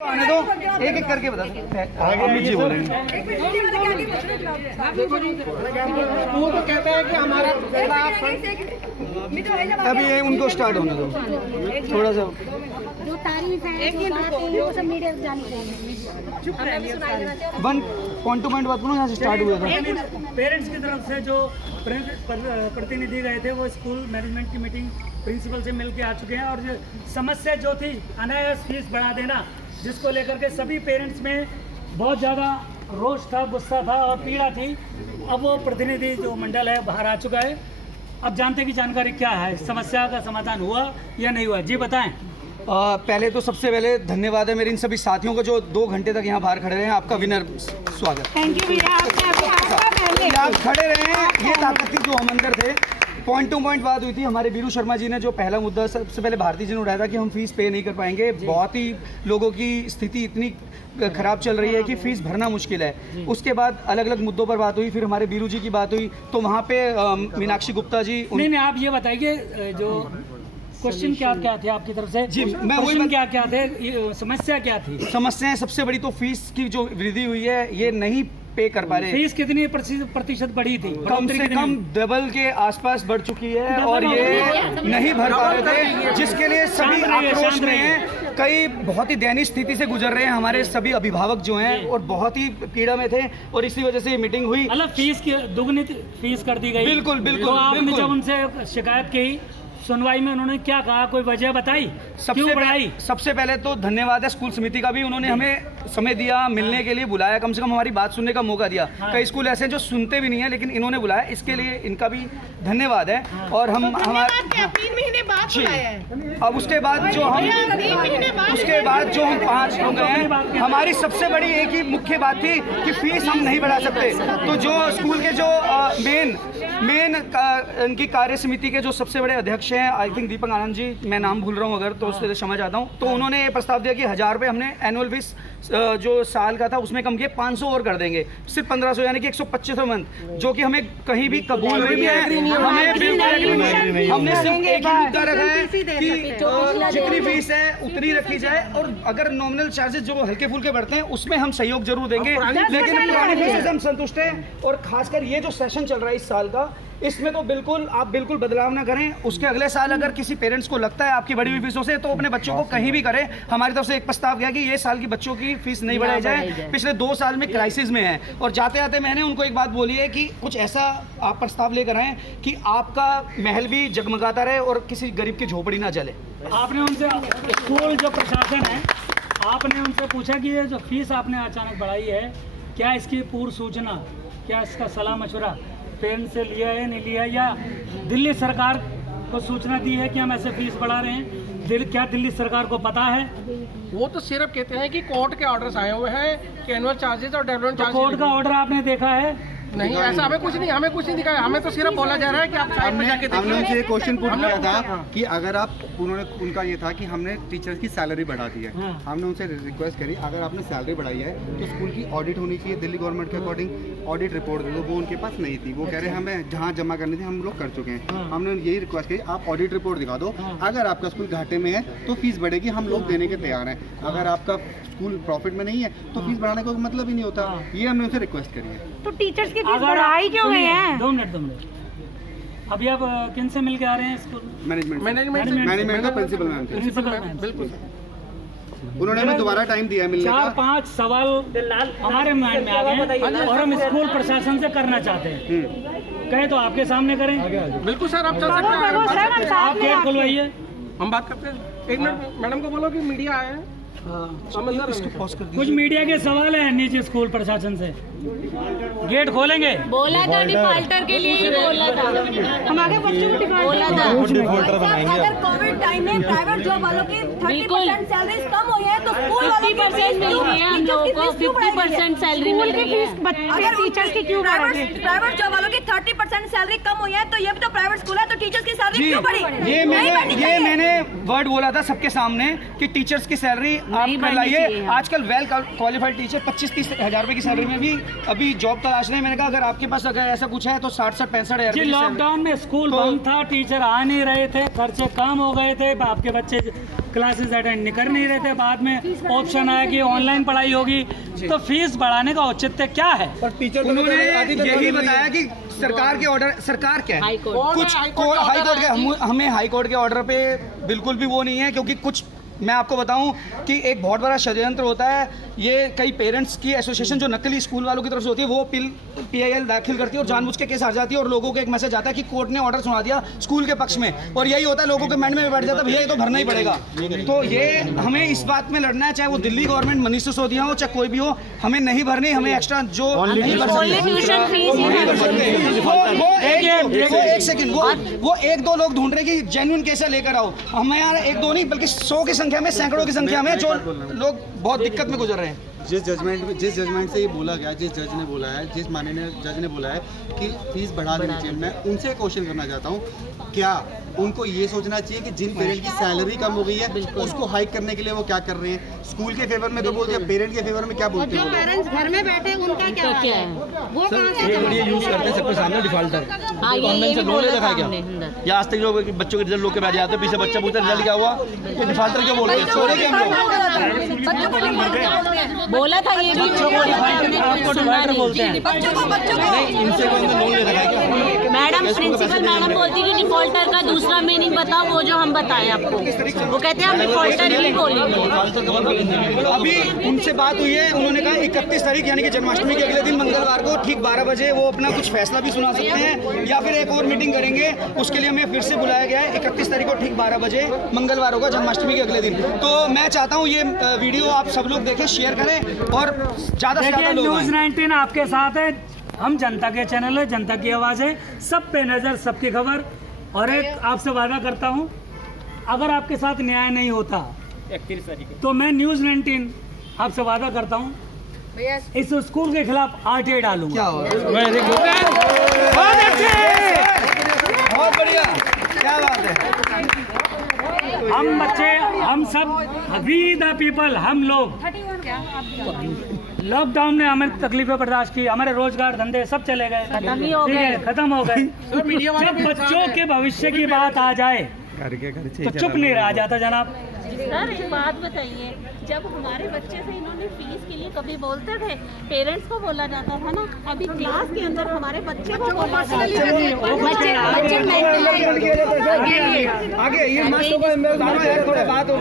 आने दो, एक एक करके बता अमित जी बोलेंगे। वो तो कहता है कि हमारा अभी ये उनको स्टार्ट होने दो थोड़ा सा। जो तारीफ है वो सब मीडिया तक जानी चाहिए। वन पॉइंट टू पॉइंट बात करूँ, यहाँ से स्टार्ट हुआ था। पेरेंट्स की तरफ से जो प्रतिनिधि गए थे वो स्कूल मैनेजमेंट की मीटिंग प्रिंसिपल से मिल के आ चुके हैं और जो समस्या जो थी अनायास फीस बढ़ा देना, जिसको लेकर के सभी पेरेंट्स में बहुत ज़्यादा रोष था, गुस्सा था और पीड़ा थी। अब वो प्रतिनिधि जो मंडल है बाहर आ चुका है। अब जानते की जानकारी क्या है, समस्या का समाधान हुआ या नहीं हुआ, जी बताएं। पहले तो सबसे पहले धन्यवाद है मेरे इन सभी साथियों को जो 2 घंटे तक यहाँ बाहर खड़े रहे हैं। आपका विनर स्वागत। थैंक यू भैया, आप खड़े रहे हैं, ये ताकत थी जो हम अंदर थे। पॉइंट टू पॉइंट बात हुई थी। हमारे बीरू शर्मा जी ने जो पहला मुद्दा सबसे पहले भारती जी ने उठाया था कि हम फीस पे नहीं कर पाएंगे। बहुत ही लोगों की स्थिति इतनी खराब चल रही है कि फीस भरना मुश्किल है। उसके बाद अलग अलग मुद्दों पर बात हुई, फिर हमारे बीरू जी की बात हुई, तो वहाँ पे मीनाक्षी गुप्ता जी नहीं, आप ये बताइए जो क्वेश्चन क्या थे आपकी तरफ से? जी, मैं वही क्या थे, समस्या क्या थी? समस्याएं सबसे बड़ी तो फीस की जो वृद्धि हुई है, ये नहीं पे कर पा रहे। फीस कितनी प्रतिशत बढ़ी थी? कम से कम डबल के आसपास बढ़ चुकी है और ये नहीं भर पा रहे थे, जिसके लिए सभी आक्रोश में हैं। कई बहुत ही दयनीय स्थिति से गुजर रहे हैं हमारे सभी अभिभावक जो हैं और बहुत ही पीड़ा में थे और इसी वजह से ये मीटिंग हुई। मतलब फीस की दुगनी फीस कर दी गई। बिल्कुल बिल्कुल। तो आपने जब उनसे शिकायत की, सुनवाई में उन्होंने क्या कहा, कोई वजह बताई, क्यों बढ़ाई? सबसे पहले तो धन्यवाद है स्कूल समिति का भी, उन्होंने हमें समय दिया, मिलने के लिए बुलाया, कम से कम हमारी बात सुनने का मौका दिया। कई स्कूल ऐसे हैं जो सुनते भी नहीं है, लेकिन इन्होंने बुलाया, इसके लिए इनका भी धन्यवाद है। और हम हमारे 3 महीने बाद बुलाया है। अब उसके बाद जो हम 5 हो गए हैं, हमारी सबसे बड़ी एक ही मुख्य बात थी कि फीस हम नहीं बढ़ा सकते। तो जो स्कूल के जो मेन इनकी कार्य समिति के जो सबसे बड़े अध्यक्ष हैं, आई थिंक दीपक आनंद जी, मैं नाम भूल रहा हूँ अगर, तो उससे क्षमा चाहता हूँ। तो उन्होंने ये प्रस्ताव दिया कि 1000 रुपये हमने एनुअल फीस जो साल का था उसमें कम किए 500 और कर देंगे, सिर्फ 1500 यानी कि 125 मंथ, जो कि हमें कहीं भी कबूल नहीं है। हमें बिल्कुल हमने सिर्फ एक ही मुद्दा रखा है कि जितनी फीस है उतनी रखी जाए और अगर नॉमिनल चार्जेस जो हल्के फुल्के बढ़ते हैं उसमें हम सहयोग जरूर देंगे, लेकिन पुरानी फीस से हम संतुष्ट हैं। और खासकर ये जो सेशन चल रहा है इस साल का, इसमें तो आप बिल्कुल बदलाव ना करें। उसके अगले साल अगर किसी पेरेंट्स को लगता है आपकी बढ़ी हुई फीसों से, तो अपने बच्चों को कहीं भी करें। हमारी तरफ से एक प्रस्ताव गया कि ये साल की बच्चों की फीस नहीं बढ़ाई जाए। पिछले 2 साल में क्राइसिस में है और जाते जाते मैंने उनको एक बात बोली है कि कुछ ऐसा आप प्रस्ताव लेकर आएं कि आपका महल भी जगमगाता रहे और किसी गरीब की झोपड़ी ना जले। आपने उनसे, स्कूल जो प्रशासन है, आपने उनसे पूछा कि ये जो फीस आपने अचानक बढ़ाई है, क्या इसकी पूर्व सूचना, क्या इसका सलाह मशवरा पेरेंट्स से लिया है, नहीं लिया है, या दिल्ली सरकार को सूचना दी है कि हम ऐसे फीस बढ़ा रहे हैं? क्या दिल्ली सरकार को पता है? वो तो सिर्फ कहते हैं कि कोर्ट के ऑर्डर्स आए हुए हैं कि एनुअल चार्जेस और डेवलपमेंट चार्जेस। कोर्ट का ऑर्डर आपने देखा है? नहीं, ऐसा हमें कुछ नहीं दिखाया। हमें तो सिर्फ बोला जा रहा है कि आप साइड में जाके देखिए। हमने उनसे क्वेश्चन पूछ किया था कि अगर आप, उनका ये था कि हमने टीचर्स की सैलरी बढ़ा दी है। हमने उनसे रिक्वेस्ट करी, अगर आपने सैलरी बढ़ाई है तो स्कूल की ऑडिट होनी चाहिए दिल्ली गवर्नमेंट के अकॉर्डिंग, ऑडिट रिपोर्ट दे दो। वो उनके पास नहीं थी, वो कह रहे हैं हमें जहाँ जमा करनी थी हम लोग कर चुके हैं। हमने यही रिक्वेस्ट करी, आप ऑडिट रिपोर्ट दिखा दो, अगर आपका स्कूल घाटे में है तो फीस बढ़ेगी, हम लोग देने के तैयार हैं। अगर आपका स्कूल प्रॉफिट में नहीं है तो फीस बढ़ाने का मतलब ही नहीं होता। ये हमने उनसे रिक्वेस्ट करी है। तो टीचर्स की फीस बढ़ाई क्यों गई है? 2 मिनट। अभी आप किन से मिल के आ रहे हैं स्कूल? मैनेजमेंट का प्रिंसिपल मैम थे। बिल्कुल, उन्होंने हमें दोबारा टाइम दिया है मिलने का। 4-5 सवाल हमारे माइंड में आ गए और हम स्कूल प्रशासन से करना चाहते हैं। कहे तो आपके सामने करें। बिल्कुल सर, आप चल सकते हैं। आप गेट खुलवाइए, हम बात करते हैं। 1 मिनट, मैडम को बोलो कि मीडिया आया है। कुछ मीडिया के सवाल है निजी स्कूल प्रशासन से। गेट खोलेंगे? बोला था डिफॉल्टर के लिए ही बोला था, हमारे बच्चों को बोला था। अगर कोविड टाइम में प्राइवेट जॉब वालों की 30% सैलरी कम हुई है तो स्कूल वालों की 50% मिल रही है हम लोगों को, 50% सैलरी मिल रही है। अगर टीचर्स की क्यों प्राइवेट जॉब वालों की 30% सैलरी कम हुई है तो ये भी तो प्राइवेट स्कूल है, तो टीचर्स की सैलरी क्यों बढ़ी? ये मैंने वर्ड बोला था सबके सामने कि टीचर्स की सैलरी आप कर लाइए। आजकल वेल क्वालिफाइड टीचर 25-30 हज़ार रुपए की सैलरी में भी अभी जॉब तलाश रहे हैं। मैंने कहा अगर आपके पास अगर ऐसा कुछ है तो 60-65 हज़ार। जी, लॉकडाउन में स्कूल बंद था, टीचर आ नहीं रहे थे, खर्चे कम हो गए थे, आपके बच्चे क्लासेस अटेंड कर नहीं रहे थे, बाद में ऑप्शन आया कि ऑनलाइन पढ़ाई होगी, तो फीस बढ़ाने का औचित्य क्या है? उन्होंने यही बताया कि सरकार के ऑर्डर, सरकार क्या है, हाई कोर्ट। कुछ हाई कोर्ट के, हमें हाई कोर्ट के ऑर्डर पे बिल्कुल भी वो नहीं है, क्योंकि कुछ मैं आपको बताऊं कि एक बहुत बड़ा षड्यंत्र होता है। ये कई पेरेंट्स की एसोसिएशन जो नकली स्कूल वालों की तरफ से होती है, वो PIL दाखिल करती है और जानबूझ के केस हार जाती है, और लोगों को एक मैसेज आता है कि कोर्ट ने ऑर्डर सुना दिया स्कूल के पक्ष में, और यही होता है, लोगों के माइंड में बैठ जाता है भैया ये तो भरना ही पड़ेगा। तो ये हमें इस बात में लड़ना है, चाहे वो दिल्ली गवर्नमेंट मनीष सिसोदिया हो चाहे कोई भी हो, हमें नहीं भरनी, हमें एक्स्ट्रा जो नहीं भर सकते, वो एक दो लोग ढूंढ रहे कि जेन्युइन केस लेकर आओ। हमें यार एक दो नहीं बल्कि 100 की संख्या में, सैकड़ों की संख्या में जो लोग बहुत दिक्कत में गुजर रहे हैं। जिस जजमेंट से ये बोला गया, जिस जज ने बोला है, जिस माननीय जज ने बोला है कि फीस बढ़ा देनी चाहिए, मैं उनसे क्वेश्चन करना चाहता हूँ, क्या उनको ये सोचना चाहिए कि जिन पेरेंट की सैलरी कम हो गई है उसको हाइक करने के लिए वो क्या कर रहे हैं? स्कूल के फेवर में तो बोल दिया, पेरेंट के फेवर में क्या बोलते हैं? पेरेंट्स घर में बैठे उनका क्या है? वो कहाँ से यूज करते हैं सबके सामने डिफॉल्टर, ऑनलाइन से लोन ले रखा क्या? या आज तक जो बच्चों के रिजल्ट लोग के बैठ जाते हैं, पीछे बच्चा पूछता रिजल्ट क्या हुआ, तो डिफॉल्टर क्यों बोल रहे हैं? छोड़े क्या हम लोग? बच्चों को डिफॉल्टर बोला था ये भी बोलते हैं। इनसे कोई लोन ले रखा है क्या? मैडम, प्रिंसिपल मैडम बोलती कि डिफॉल्टर का दूसरा मीनिंग बताओ, वो जो हम बताएं आपको। वो कहते हैं हम डिफॉल्टर ही बोलेंगे। अभी उनसे बात हुई है, उन्होंने कहा 31 तारीख यानी कि जन्माष्टमी के अगले दिन मंगलवार को ठीक 12 बजे वो अपना कुछ फैसला भी सुना सकते हैं, या फिर एक और मीटिंग करेंगे। उसके लिए हमें फिर से बुलाया गया है 31 तारीख को ठीक 12 बजे मंगलवार होगा, जन्माष्टमी के अगले दिन। तो मैं चाहता हूँ ये वीडियो आप सब लोग देखें, शेयर करें और ज़्यादा से ज़्यादा लोग न्यूज़ 19 आपके साथ है, हम जनता के चैनल है, जनता की आवाज़ है, सब पे नज़र, सबकी खबर। और एक आपसे वादा करता हूँ, अगर आपके साथ न्याय नहीं होता तो मैं न्यूज़ 19 आपसे वादा करता हूँ इस स्कूल के खिलाफ RTA डालूंगा। बहुत बढ़िया, क्या बात है। हम बच्चे, हम सब, वी द पीपल, हम लोग, लॉकडाउन ने हमें तकलीफें बर्दाश्त की, हमारे रोजगार धंधे सब चले गए, खत्म ही हो गए। खत्म हो गए। जब बच्चों के भविष्य की बात आ जाए तो चुप नहीं रहा जाता जनाब। सर एक बात बताइए, जब हमारे बच्चे थे इन्होंने फीस के लिए कभी बोलते थे? पेरेंट्स को बोला जाता था ना, अभी क्लास के अंदर हमारे बच्चे को बोला जाता आगे ये मास्टर को थोड़ा बात हो।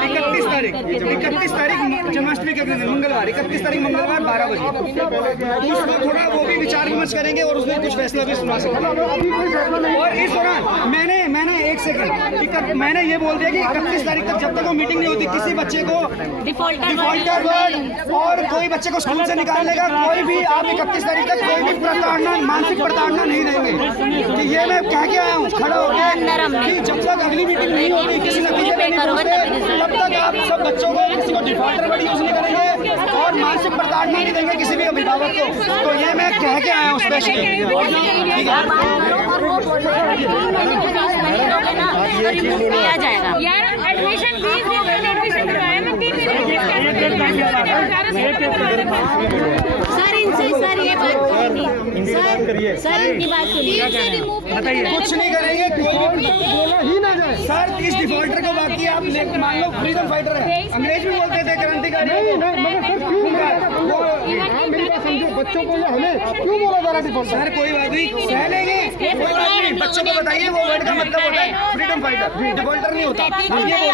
31 तारीख जन्माष्टमी के दिन मंगलवार, 31 तारीख मंगलवार 12 बजे उसमें थोड़ा वो भी विचार विमर्श करेंगे और उसमें कुछ फैसला भी सुना सकते। और इस दौरान मैंने एक सेकंड मैंने ये बोल दिया कि 31 तारीख तक जब तक वो मीटिंग नहीं होती, किसी बच्चे को डिफॉल्टर वर्ड और कोई बच्चे को स्कूल से निकालने का कोई भी, आप 31 तारीख तक कोई भी प्रताड़ना, मानसिक प्रताड़ना नहीं देंगे। कि ये मैं कह के आया हूँ खड़ा होकर कि जब तक अगली मीटिंग नहीं होती, किसी नतीजे पे नहीं पहुंचते, तब तक आप सब बच्चों को, किसी को डिफॉल्टर वर्ड यूज नहीं करेंगे और मानसिक प्रताड़ना नहीं देंगे किसी भी अभिभावक को। तो ये मैं कह के आया हूँ स्पेशली। किया जाएगा। यार एडमिशन फीस एडमिशन करवाया मैं 3 सर इनसे सर ये बात सर इनकी बात सुनिए, कुछ नहीं करेंगे, कोई भी ना जाए सर। इस डिफॉल्टर को बाकी आप मान लो फ्रीडम फाइटर है, अंग्रेज भी बोलते थे क्रांतिकारी। बच्चों को हमें क्यों बोला जा रहा डिफॉल्टर? सर कोई बात नहीं, सह लेंगे, कोई बात नहीं। बच्चों को बताइए वो वर्ड का मतलब होता है फ्रीडम फाइटर, डिफॉल्टर नहीं होता।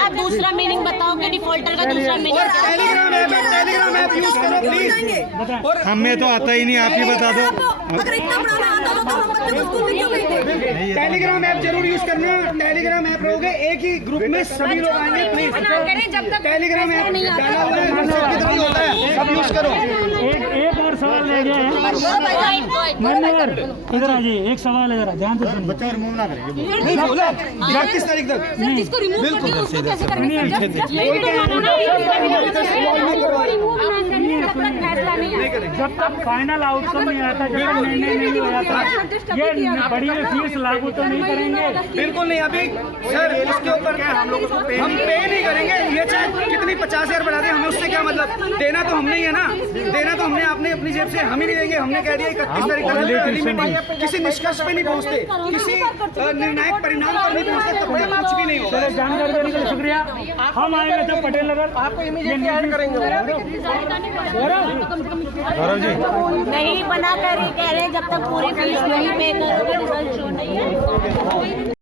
आप दूसरा मीनिंग बताओ कि डिफॉल्टर का दूसरा मीनिंग। और टेलीग्राम ऐप यूज करो प्लीज। और हमें तो आता ही नहीं, आप ही बता दो। अगर इतना पढ़ाना आता तो हम बच्चों को स्कूल में क्यों भेजते? टेलीग्राम ऐप जरूर यूज करना। टेलीग्राम ऐप रहोगे एक ही ग्रुप में सभी लोग आएंगे प्लीज। टेलीग्राम ऐप डाला हुआ है, व्हाट्सएप की तरह होता है, सब यूज करो। एक और सवाल रह गया है, इधर आ जाइए, एक सवाल है, जरा ध्यान से सुनिए। बच्चा रिमूव ना करेंगे। नहीं बोला 31 तारीख तक जिसको रिमूव करना है उसको कैसे करेंगे? जब तक फाइनल आउटकम नहीं आता, जब तक निर्णय नहीं हो जाता, ये बड़ी फीस लागू तो नहीं करेंगे? बिल्कुल नहीं। अभी सर इसके ऊपर हम पे नहीं करेंगे, ये चाहे कितनी 50,000 बढ़ा दें, हमें उससे क्या मतलब? देना तो हमने ही है ना, देना तो हमने आपने अपनी जेब से, हम ही नहीं देंगे। हमने कह दिया 31 तारीख तक किसी निष्कर्ष पे नहीं पहुंचते, किसी निर्णायक परिणाम पर नहीं पहुंचते, तब तक कुछ भी नहीं होगा। चलो, जानकारी देने के लिए शुक्रिया। हम आए हुए थे पटेल नगर, आपको इमीडिएटली ऐड करेंगे। नहीं बना कर ही कह रहे हैं, जब तक पूरी फीस नहीं पे करोगे रिजल्ट शो नहीं है।